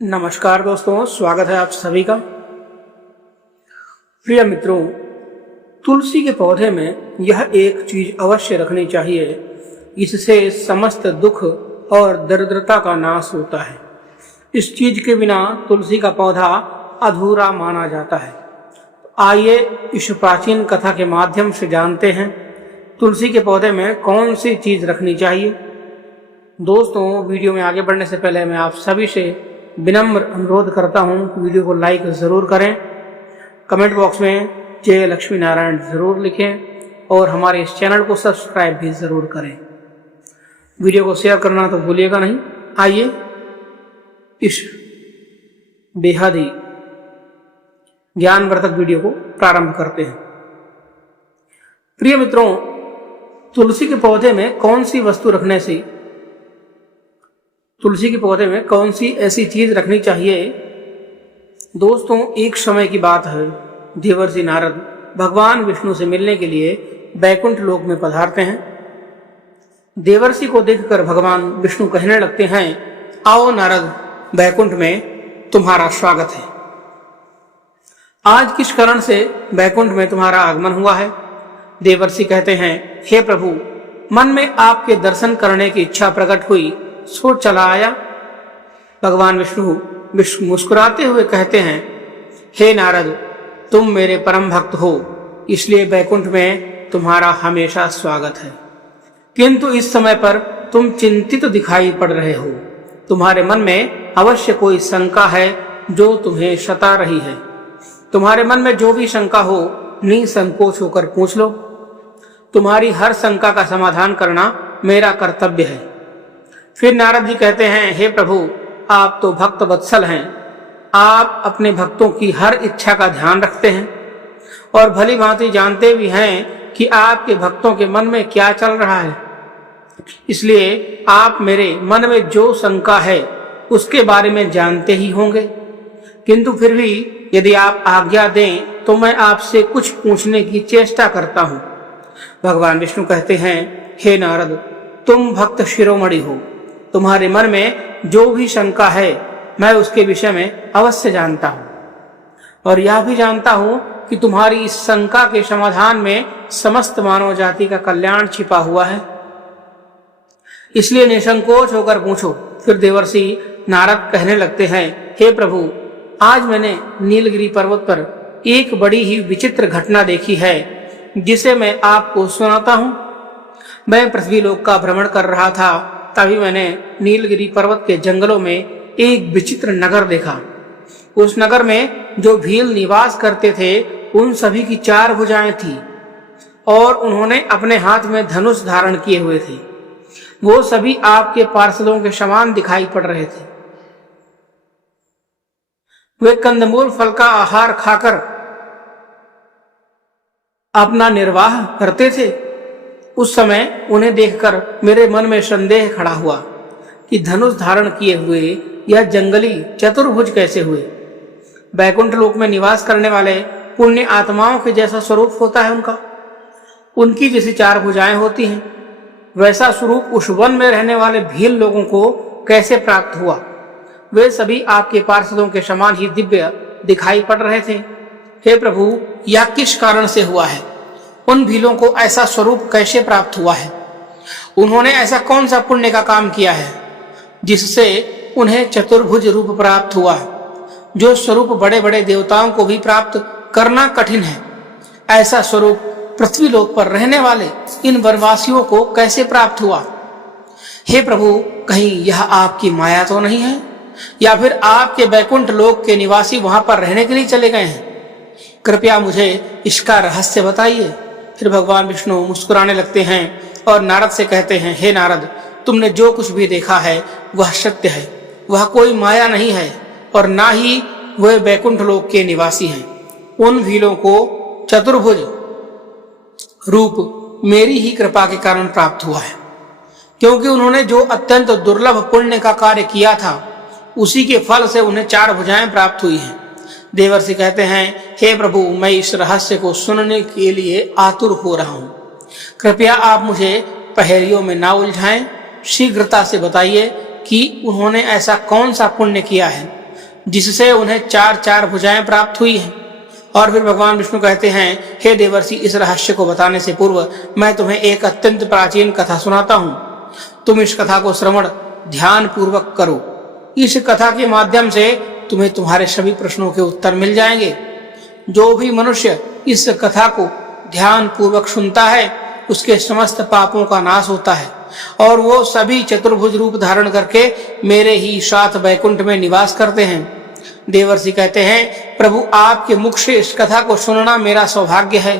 नमस्कार दोस्तों, स्वागत है आप सभी का। प्रिय मित्रों, तुलसी के पौधे में यह एक चीज अवश्य रखनी चाहिए, इससे समस्त दुख और दरिद्रता का नाश होता है। इस चीज के बिना तुलसी का पौधा अधूरा माना जाता है। आइए इस प्राचीन कथा के माध्यम से जानते हैं तुलसी के पौधे में कौन सी चीज रखनी चाहिए। दोस्तों, वीडियो में आगे बढ़ने से पहले मैं आप सभी से विनम्र अनुरोध करता हूं, वीडियो को लाइक जरूर करें, कमेंट बॉक्स में जय लक्ष्मी नारायण जरूर लिखें और हमारे इस चैनल को सब्सक्राइब भी जरूर करें। वीडियो को शेयर करना तो भूलिएगा नहीं। आइए इस बेहद ही ज्ञानवर्धक वीडियो को प्रारंभ करते हैं। प्रिय मित्रों, तुलसी के पौधे में कौन सी वस्तु रखने से, तुलसी के पौधे में कौन सी ऐसी चीज रखनी चाहिए। दोस्तों, एक समय की बात है, देवर्षि नारद भगवान विष्णु से मिलने के लिए बैकुंठ लोक में पधारते हैं। देवर्षि को देखकर भगवान विष्णु कहने लगते हैं, आओ नारद, बैकुंठ में तुम्हारा स्वागत है। आज किस कारण से बैकुंठ में तुम्हारा आगमन हुआ है। देवर्षि कहते हैं, हे प्रभु, मन में आपके दर्शन करने की इच्छा प्रकट हुई, सो चला आया। भगवान विष्णु मुस्कुराते हुए कहते हैं, हे नारद, तुम मेरे परम भक्त हो, इसलिए बैकुंठ में तुम्हारा हमेशा स्वागत है। किंतु इस समय पर तुम चिंतित दिखाई पड़ रहे हो। तुम्हारे मन में अवश्य कोई शंका है जो तुम्हें सता रही है। तुम्हारे मन में जो भी शंका हो, निसंकोच होकर पूछ लो। तुम्हारी हर शंका का समाधान करना मेरा कर्तव्य है। फिर नारद जी कहते हैं, हे प्रभु, आप तो भक्त वत्सल हैं। आप अपने भक्तों की हर इच्छा का ध्यान रखते हैं और भली भांति जानते भी हैं कि आपके भक्तों के मन में क्या चल रहा है। इसलिए आप मेरे मन में जो शंका है उसके बारे में जानते ही होंगे। किंतु फिर भी यदि आप आज्ञा दें तो मैं आपसे कुछ पूछने की चेष्टा करता हूँ। भगवान विष्णु कहते हैं, हे नारद, तुम भक्त शिरोमणि हो। तुम्हारे मन में जो भी शंका है मैं उसके विषय में अवश्य जानता हूँ और यह भी जानता हूँ कि तुम्हारी इस शंका के समाधान में समस्त मानव जाति का कल्याण छिपा हुआ है। इसलिए निसंकोच होकर पूछो। फिर देवर्षि नारद कहने लगते हैं, हे प्रभु, आज मैंने नीलगिरी पर्वत पर एक बड़ी ही विचित्र घटना देखी है, जिसे मैं आपको सुनाता हूँ। मैं पृथ्वी लोक का भ्रमण कर रहा था, तभी मैंने नीलगिरी पर्वत के जंगलों में एक विचित्र नगर देखा। उस नगर में जो भील निवास करते थे, उन सभी की 4 भुजाएं थी और उन्होंने अपने हाथ में धनुष धारण किए हुए थे। वो सभी आपके पार्षदों के समान दिखाई पड़ रहे थे। वे कंदमूल फल का आहार खाकर अपना निर्वाह करते थे। उस समय उन्हें देखकर मेरे मन में संदेह खड़ा हुआ कि धनुष धारण किए हुए यह जंगली चतुर्भुज कैसे हुए। बैकुंठ लोक में निवास करने वाले पुण्य आत्माओं के जैसा स्वरूप होता है उनका। उनकी जैसी 4 भुजाएं होती हैं, वैसा स्वरूप उस वन में रहने वाले भील लोगों को कैसे प्राप्त हुआ। वे सभी आपके पार्षदों के समान ही दिव्य दिखाई पड़ रहे थे। हे प्रभु, यह किस कारण से हुआ है। उन भीलों को ऐसा स्वरूप कैसे प्राप्त हुआ है। उन्होंने ऐसा कौन सा पुण्य का काम किया है जिससे उन्हें चतुर्भुज रूप प्राप्त हुआ, जो स्वरूप बड़े बड़े देवताओं को भी प्राप्त करना कठिन है। ऐसा स्वरूप पृथ्वी लोक पर रहने वाले इन वनवासियों को कैसे प्राप्त हुआ। हे प्रभु, कहीं यह आपकी माया तो नहीं है, या फिर आपके बैकुंठ लोक के निवासी वहां पर रहने के लिए चले गए हैं। कृपया मुझे इसका रहस्य बताइए। फिर भगवान विष्णु मुस्कुराने लगते हैं और नारद से कहते हैं, हे नारद, तुमने जो कुछ भी देखा है वह सत्य है। वह कोई माया नहीं है और ना ही वह बैकुंठ लोक के निवासी हैं। उन भीलों को चतुर्भुज रूप मेरी ही कृपा के कारण प्राप्त हुआ है, क्योंकि उन्होंने जो अत्यंत दुर्लभ पुण्य का कार्य किया था, उसी के फल से उन्हें 4 भुजाएं प्राप्त हुई हैं। देवर्षि कहते हैं, हे प्रभु, मैं इस रहस्य को सुनने के लिए आतुर हो रहा हूँ। कृपया आप मुझे पहेलियों में ना उलझाएं, शीघ्रता से बताइए कि उन्होंने ऐसा कौन सा पुण्य किया है जिससे उन्हें चार चार भुजाएं प्राप्त हुई हैं। और फिर भगवान विष्णु कहते हैं, हे देवर्षि, इस रहस्य को बताने से पूर्व मैं तुम्हें एक अत्यंत प्राचीन कथा सुनाता हूँ। तुम इस कथा को श्रवण ध्यान पूर्वक करो। इस कथा के माध्यम से तुम्हें तुम्हारे सभी प्रश्नों के उत्तर मिल जाएंगे। जो भी मनुष्य इस कथा को ध्यान पूर्वक सुनता है उसके समस्त पापों का नाश होता है और वो सभी चतुर्भुज रूप धारण करके मेरे ही साथ वैकुंठ में निवास करते हैं। देवर्षि कहते हैं, प्रभु आपके मुख से इस कथा को सुनना मेरा सौभाग्य है।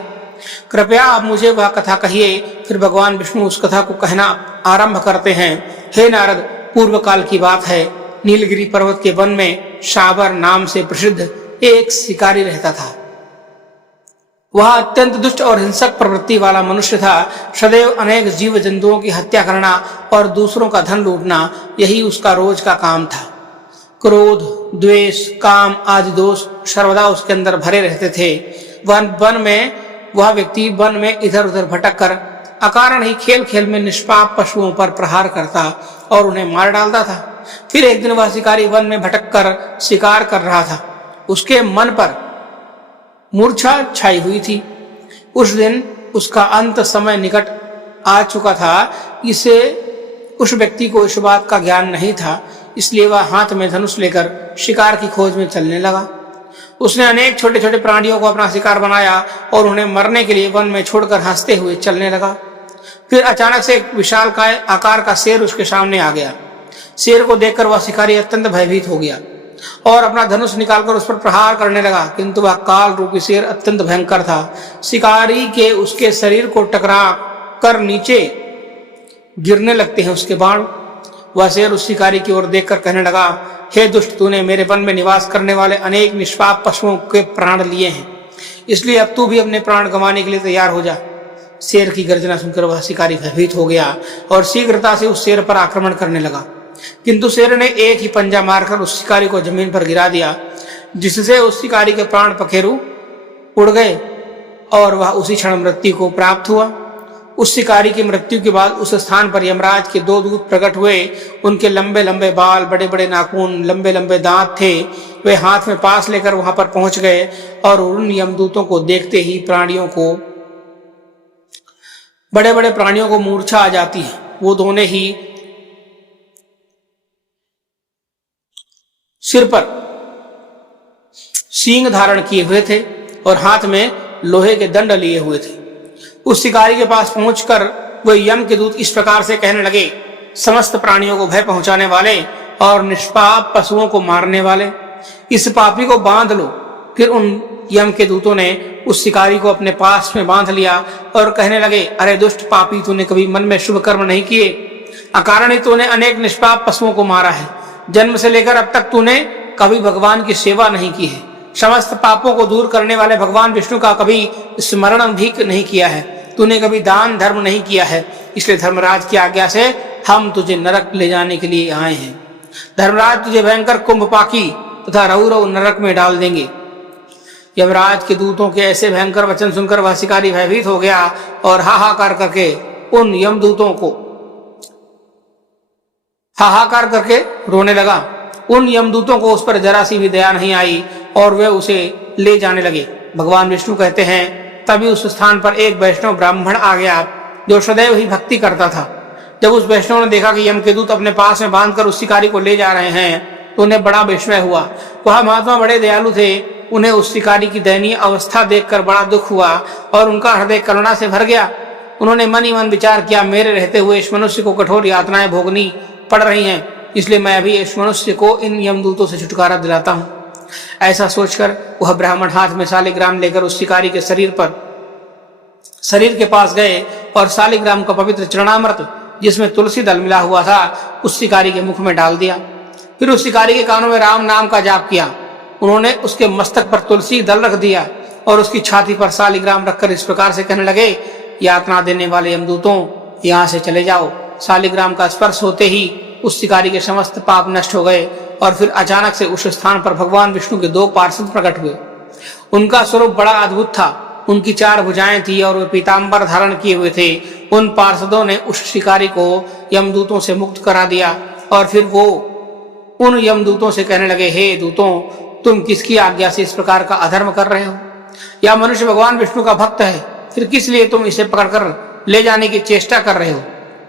कृपया आप मुझे वह कथा कहिए। फिर भगवान विष्णु उस कथा को कहना आरंभ करते हैं। हे नारद, पूर्व काल की बात है। नीलगिरी पर्वत के वन में शाबर नाम से प्रसिद्ध एक शिकारी रहता था। वह अत्यंत दुष्ट और हिंसक प्रवृत्ति वाला मनुष्य था। सदैव अनेक जीव जंतुओं की हत्या करना और दूसरों का धन लूटना यही उसका रोज का काम था। क्रोध, द्वेष, काम आदि दोष सर्वदा उसके अंदर भरे रहते थे। वह व्यक्ति वन में इधर उधर भटक कर अकारण ही खेल खेल में निष्पाप पशुओं पर प्रहार करता और उन्हें मार डालता था। फिर एक दिन वह शिकारी वन में भटक कर शिकार कर रहा था। उसके मन पर मूर्छा छाई हुई थी। उस दिन उसका अंत समय निकट आ चुका था। इसे उस व्यक्ति को इस बात का ज्ञान नहीं था, इसलिए वह हाथ में धनुष लेकर शिकार की खोज में चलने लगा। उसने अनेक छोटे छोटे प्राणियों को अपना शिकार बनाया और उन्हें मरने के लिए वन में छोड़कर हंसते हुए चलने लगा। फिर अचानक से एक विशालकाय आकार का शेर उसके सामने आ गया। शेर को देखकर वह शिकारी अत्यंत भयभीत हो गया और अपना धनुष निकालकर उस पर प्रहार करने लगा, किंतु वह काल रूपी शेर अत्यंत भयंकर था। शिकारी के उसके शरीर को टकरा कर नीचे गिरने लगते हैं उसके बाण। वह शेर उस शिकारी की ओर देखकर कहने लगा, हे दुष्ट, तूने मेरे वन में निवास करने वाले अनेक निष्पाप पशुओं के प्राण लिए हैं, इसलिए अब तू भी अपने प्राण गंवाने के लिए तैयार हो जा। शेर की गर्जना सुनकर वह शिकारी भयभीत हो गया और शीघ्रता से उस शेर पर आक्रमण करने लगा, किंतु शेर ने एक ही पंजा मारकर उस शिकारी को जमीन पर गिरा दिया, जिससे उस शिकारी के प्राण पखेरु उड़ गए और वह उसी क्षण मृत्यु को प्राप्त हुआ। उस शिकारी की मृत्यु के बाद उस स्थान पर यमराज के दो दूत प्रकट हुए। उनके लंबे लंबे बाल, बड़े बड़े नाखून, लंबे लंबे दांत थे। वे हाथ में पास लेकर वहां पर पहुंच गए और उन यमदूतों को देखते ही बड़े बड़े प्राणियों को मूर्छा आ जाती है। वो दोनों ही सिर पर सींग धारण किए हुए थे और हाथ में लोहे के दंड लिए हुए थे। उस शिकारी के पास पहुंचकर वे यम के दूत इस प्रकार से कहने लगे, समस्त प्राणियों को भय पहुंचाने वाले और निष्पाप पशुओं को मारने वाले, इस पापी को बांध लो। फिर उन यम के दूतों ने उस शिकारी को अपने पास में बांध लिया और कहने लगे, अरे दुष्ट पापी, तूने कभी मन में शुभ कर्म नहीं किए, अकारण ही तूने अनेक निष्पाप पशुओं को मारा है। जन्म से लेकर अब तक तूने कभी भगवान की सेवा नहीं की है। समस्त पापों को दूर करने वाले भगवान विष्णु का कभी स्मरण भी नहीं किया है। तूने कभी दान धर्म नहीं किया है, इसलिए धर्मराज की आज्ञा से हम तुझे नरक ले जाने के लिए आए हैं। धर्मराज तुझे भयंकर कुंभपाकी तथा रौरव नरक में डाल देंगे। यमराज के दूतों के ऐसे भयंकर वचन सुनकर वह शिकारी भयभीत हो गया और हाहाकार करके उन यमदूतों को हाहाकार करके रोने लगा। उन यमदूतों को उस पर जरा सी भी दया नहीं आई और वे उसे ले जाने लगे। भगवान विष्णु कहते हैं, तभी उस स्थान पर एक वैष्णव ब्राह्मण आ गया जो सदैव ही भक्ति करता था। जब उस वैष्णव ने देखा कि यम के दूत अपने पास में बांधकर उस शिकारी को ले जा रहे हैं तो उन्हें बड़ा विस्मय हुआ। वह महात्मा बड़े दयालु थे। उन्हें उस शिकारी की दयनीय अवस्था देखकर बड़ा दुख हुआ और उनका हृदय करुणा से भर गया। उन्होंने मन ही मन विचार किया, मेरे रहते हुए इस मनुष्य को कठोर यातनाएं भोगनी पड़ रही हैं, इसलिए मैं अभी इस मनुष्य को इन यमदूतों से छुटकारा दिलाता हूँ। ऐसा सोचकर वह ब्राह्मण हाथ में शालिग्राम लेकर उस शिकारी के शरीर के पास गए और शालिग्राम का पवित्र चरणामृत, जिसमें तुलसी दल मिला हुआ था, उस शिकारी के मुख में डाल दिया। फिर उस शिकारी के कानों में राम नाम का जाप किया। उन्होंने उसके मस्तक पर तुलसी दल रख दिया और उसकी छाती पर शालिग्राम रखकर इस प्रकार से कहने लगे, यातना देने वाले यमदूतों, यहाँ से चले जाओ। शालिग्राम का स्पर्श होते ही उस शिकारी के समस्त पाप नष्ट हो गए और फिर अचानक से उस स्थान पर भगवान विष्णु के दो पार्षद प्रकट हुए। उनका स्वरूप बड़ा अद्भुत था। उनकी 4 भुजाएं थी और वे पीतांबर धारण किए हुए थे। उन पार्षदों ने उस शिकारी को यमदूतों से मुक्त करा दिया और फिर वो उन यमदूतों से कहने लगे, हे दूतों, तुम किसकी आज्ञा से इस प्रकार का अधर्म कर रहे हो? या मनुष्य भगवान विष्णु का भक्त है, फिर किस लिए तुम इसे पकड़कर ले जाने की चेष्टा कर रहे हो?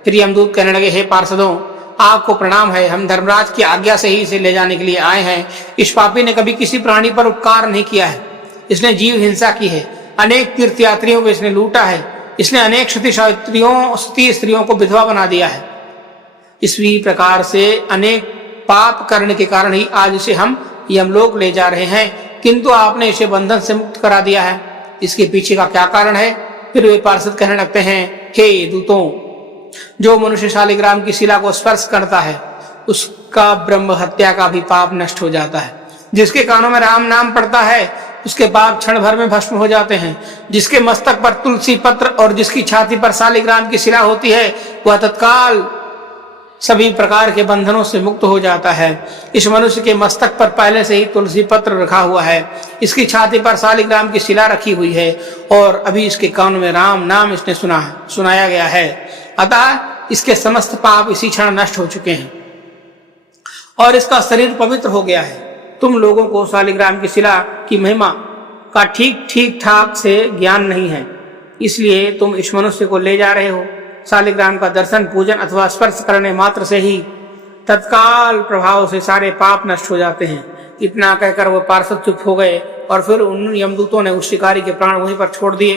फिर यमदूत कहने लगे, हे पार्षदों, आपको प्रणाम है, हम धर्मराज की आज्ञा से ही इसे ले जाने के लिए आए हैं। इस पापी ने कभी किसी प्राणी पर उपकार नहीं किया है, इसने जीव हिंसा की है, अनेक तीर्थयात्रियों को इसने लूटा है, इसने अनेक सती स्त्रियों को विधवा बना दिया है। इसी प्रकार से अनेक पाप करने के कारण ही आज इसे हम यमलोक ले जा रहे हैं, किंतु आपने इसे बंधन से मुक्त करा दिया है। इसके पीछे का क्या कारण है? फिर वे पार्षद कहने लगते हैं, हे दूतों, जो मनुष्य शालिग्राम की शिला को स्पर्श करता है उसका ब्रह्म हत्या का भी पाप नष्ट हो जाता है। जिसके कानों में राम नाम पड़ता है उसके पाप क्षण भर में भस्म हो जाते हैं। जिसके मस्तक पर तुलसी पत्र और जिसकी छाती पर शालिग्राम की शिला होती है वह तत्काल सभी प्रकार के बंधनों से मुक्त हो जाता है। इस मनुष्य के मस्तक पर पहले से ही तुलसी पत्र रखा हुआ है, इसकी छाती पर शालिग्राम की शिला रखी हुई है और अभी इसके कान में राम नाम इसने सुनाया गया है। अतः इसके समस्त पाप इसी क्षण नष्ट हो चुके हैं और इसका शरीर पवित्र हो गया है। तुम लोगों को शालिग्राम की शिला की महिमा का ठीक ठाक से ज्ञान नहीं है, इसलिए तुम इस मनुष्य को ले जा रहे हो। शालिग्राम का दर्शन, पूजन अथवा स्पर्श करने मात्र से ही तत्काल प्रभाव से सारे पाप नष्ट हो जाते हैं। इतना कहकर वो पार्षद चुप हो गए और फिर उन यमदूतों ने उस शिकारी के प्राण वहीं पर छोड़ दिए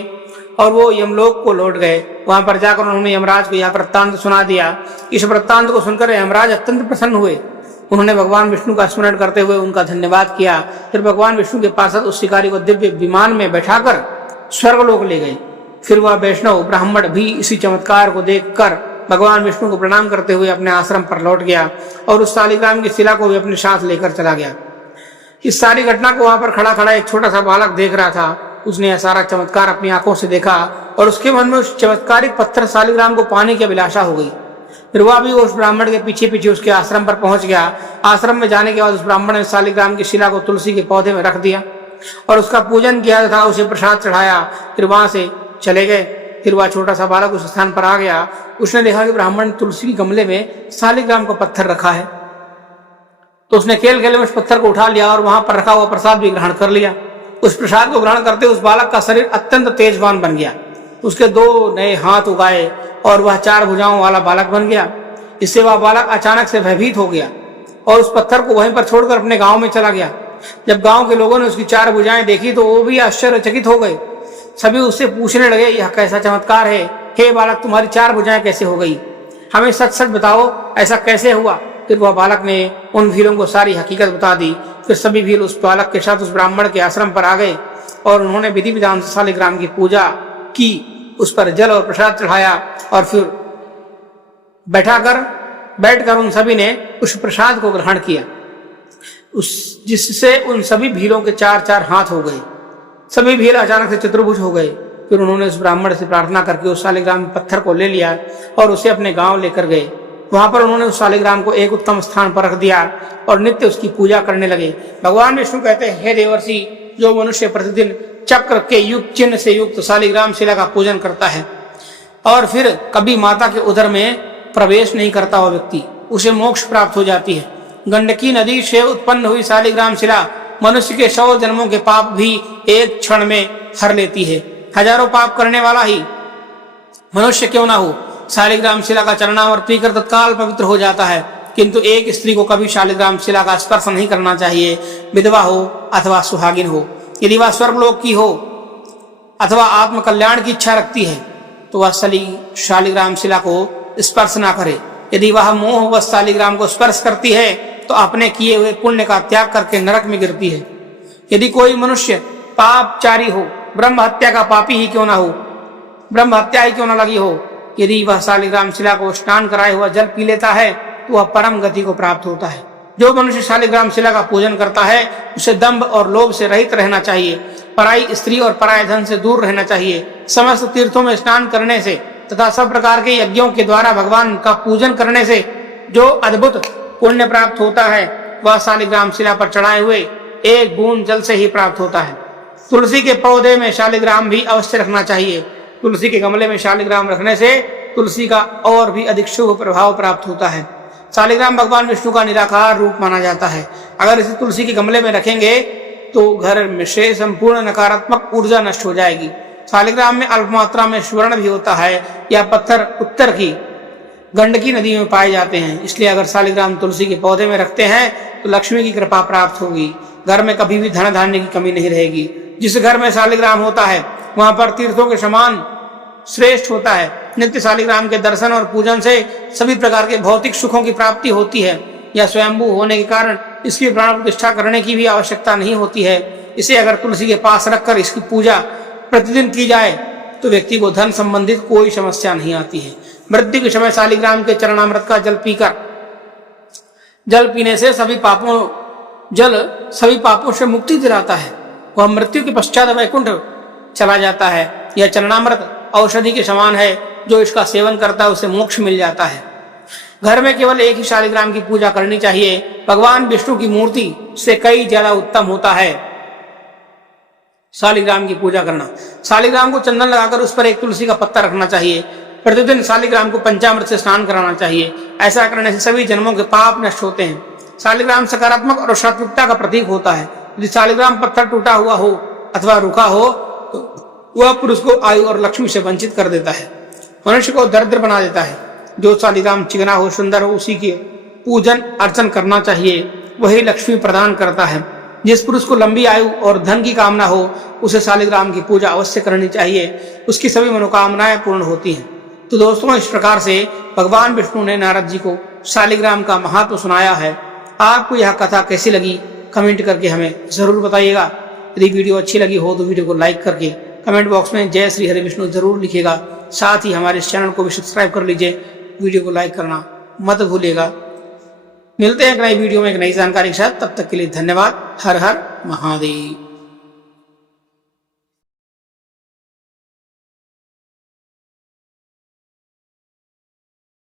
और वो यमलोक को लौट गए। वहां पर जाकर उन्होंने यमराज को यह वृत्तांत सुना दिया। इस वृत्तांत को सुनकर यमराज अत्यंत प्रसन्न हुए। उन्होंने भगवान विष्णु का स्मरण करते हुए उनका धन्यवाद किया। फिर भगवान विष्णु के पार्षद उस शिकारी को दिव्य विमान में बैठाकर स्वर्गलोक ले गए। फिर वह वैष्णव ब्राह्मण भी इसी चमत्कार को देखकर भगवान विष्णु को प्रणाम करते हुए अपने आश्रम पर लौट गया और उस शालिग्राम की शिला को भी अपने साथ लेकर चला गया। इस सारी घटना को वहां पर खड़ा एक छोटा सा बालक देख रहा था। उसने यह सारा चमत्कार अपनी आंखों से देखा और उसके मन में उस चमत्कारिक पत्थर शालिग्राम को पाने की अभिलाषा हो गई। फिर वह भी उस ब्राह्मण के पीछे उसके आश्रम पर पहुंच गया। आश्रम में जाने के बाद उस ब्राह्मण ने शालिग्राम की शिला को तुलसी के पौधे में रख दिया और उसका पूजन किया तथा उसे प्रसाद चढ़ाया। फिर वहां से चले गए। फिर वह छोटा सा बालक उस स्थान पर आ गया। उसने देखा कि ब्राह्मण ने तुलसी के गमले में शालिग्राम का पत्थर रखा है, तो उसने खेल में उस पत्थर को उठा लिया और वहां पर रखा हुआ प्रसाद भी ग्रहण कर लिया। उस प्रसाद को ग्रहण करते उस बालक का शरीर अत्यंत तेजवान बन गया। उसके 2 नए हाथ उगाए और वह 4 भुजाओं वाला बालक बन गया। इससे वह बालक अचानक से भयभीत हो गया और उस पत्थर को वहीं पर छोड़कर अपने गांव में चला गया। जब गांव के लोगों ने उसकी 4 भुजाएं देखी तो वो भी आश्चर्यचकित हो गए। सभी उससे पूछने लगे, यह कैसा चमत्कार है? हे बालक, तुम्हारी 4 भुजाएं कैसे हो गई? हमें सच बताओ, ऐसा कैसे हुआ? फिर वह बालक ने उन भीलों को सारी हकीकत बता दी। फिर सभी भील उस बालक के साथ उस ब्राह्मण के आश्रम पर आ गए और उन्होंने विधि विधान से शालिग्राम की पूजा की, उस पर जल और प्रसाद चढ़ाया और फिर बैठकर उन सभी ने उस प्रसाद को ग्रहण किया, जिससे उन सभी भीलों के 4 हाथ हो गए। सभी भील अचानक से चतुर्भुज हो गए। फिर उन्होंने उस ब्राह्मण से प्रार्थना करके उस शालिग्राम पत्थर को ले लिया और उसे अपने गांव लेकर गए। वहां पर उन्होंने उस शालिग्राम को एक उत्तम स्थान पर रख दिया और नित्य उसकी पूजा करने लगे। भगवान विष्णु कहते हैं, हे देवर्षि, जो मनुष्य प्रतिदिन चक्र के युग चिन्ह से युक्त शालिग्राम शिला का पूजन करता है और फिर कभी माता के उदर में प्रवेश नहीं करता हुआ व्यक्ति, उसे मोक्ष प्राप्त हो जाती है। गंडकी नदी से उत्पन्न हुई शालिग्राम शिला मनुष्य के 100 जन्मों के पाप भी एक क्षण में हर लेती है। हजारों पाप करने वाला ही मनुष्य क्यों ना हो, शालिग्राम शिला का चरणामृत पीकर तत्काल पवित्र हो जाता है। किंतु एक स्त्री को कभी शालिग्राम शिला का स्पर्श नहीं करना चाहिए, विधवा हो अथवा सुहागिन हो। यदि वह स्वर्गलोक की हो अथवा आत्म कल्याण की इच्छा रखती है तो वह शालिग्राम शिला को स्पर्श ना करे। यदि वह मोहवश शालिग्राम को स्पर्श करती है तो अपने किए हुए पुण्य का त्याग करके नरक में गिरती है। यदि कोई मनुष्य पापचारी हो, ब्रह्म हत्या का पापी ही क्यों ना हो, ब्रह्म हत्या ही क्यों ना लगी हो, यदि वह शालिग्राम शिला को स्नान कराए हुआ जल पी लेता है तो वह परम गति को प्राप्त होता है। जो मनुष्य शालिग्राम शिला का पूजन करता है उसे दंभ और लोभ से रहित रहना चाहिए, पराई स्त्री और पराय धन से दूर रहना चाहिए। समस्त तीर्थों में स्नान करने से तथा सब प्रकार के यज्ञों के द्वारा भगवान का पूजन करने से जो अद्भुत पुण्य प्राप्त होता है वह शालिग्राम शिला पर चढ़ाए हुए एक बूंद जल से ही प्राप्त होता है। तुलसी के पौधे में शालिग्राम भी अवश्य रखना चाहिए। तुलसी के गमले में शालिग्राम रखने से तुलसी का और भी अधिक शुभ प्रभाव प्राप्त होता है। शालिग्राम भगवान विष्णु का निराकार रूप माना जाता है। अगर इसे तुलसी के गमले में रखेंगे तो घर में से संपूर्ण नकारात्मक ऊर्जा नष्ट हो जाएगी। शालिग्राम में अल्प मात्रा में स्वर्ण भी होता है। यह पत्थर उत्तर की गंडकी नदी में पाए जाते हैं, इसलिए अगर शालिग्राम तुलसी के पौधे में रखते हैं तो लक्ष्मी की कृपा प्राप्त होगी। घर में कभी भी धन धान्य की कमी नहीं रहेगी। जिस घर में शालिग्राम होता है वहां पर तीर्थों के समान श्रेष्ठ होता है। नित्य शालिग्राम के दर्शन और पूजन से सभी प्रकार के भौतिक सुखों की प्राप्ति होती है। यह स्वयंभू होने के कारण इसकी प्राण प्रतिष्ठा करने की भी आवश्यकता नहीं होती है। इसे अगर तुलसी के पास रखकर इसकी पूजा प्रतिदिन की जाए तो व्यक्ति को धन संबंधित कोई समस्या नहीं आती है। मृत्यु के समय शालिग्राम के चरणामृत का जल पीने से सभी पापों से मुक्ति दिलाता है। वह मृत्यु के पश्चात वैकुंठ चला जाता है। यह चरणामृत औषधि के समान है, जो इसका सेवन करता है उसे मोक्ष मिल जाता है। घर में केवल एक ही शालिग्राम की पूजा करनी चाहिए। भगवान विष्णु की मूर्ति से कई ज्यादा उत्तम होता है शालिग्राम की पूजा करना। शालिग्राम को चंदन लगाकर उस पर एक तुलसी का पत्ता रखना चाहिए। प्रतिदिन शालिग्राम को पंचामृत से स्नान कराना चाहिए। ऐसा करने से सभी जन्मों के पाप नष्ट होते हैं। शालिग्राम सकारात्मक और सात्विकता का प्रतीक होता है। यदि शालिग्राम पत्थर टूटा हुआ हो अथवा रूखा हो तो वह पुरुष को आयु और लक्ष्मी से वंचित कर देता है, मनुष्य को दरिद्र बना देता है। जो शालिग्राम चिकना हो, सुंदर हो, उसी के पूजन अर्चन करना चाहिए, वही लक्ष्मी प्रदान करता है। जिस पुरुष को लंबी आयु और धन की कामना हो उसे शालिग्राम की पूजा अवश्य करनी चाहिए। उसकी सभी मनोकामनाएं पूर्ण होती हैं। तो दोस्तों, इस प्रकार से भगवान विष्णु ने नारद जी को शालिग्राम का महत्व सुनाया है। आपको यह कथा कैसी लगी कमेंट करके हमें जरूर बताइएगा। यदि वीडियो अच्छी लगी हो तो वीडियो को लाइक करके कमेंट बॉक्स में जय श्री हरि विष्णु जरूर लिखिएगा। साथ ही हमारे इस चैनल को भी सब्सक्राइब कर लीजिए। वीडियो को लाइक करना मत भूलिएगा। मिलते हैं एक नई वीडियो में एक नई जानकारी के साथ। तब तक के लिए धन्यवाद। हर हर महादेव।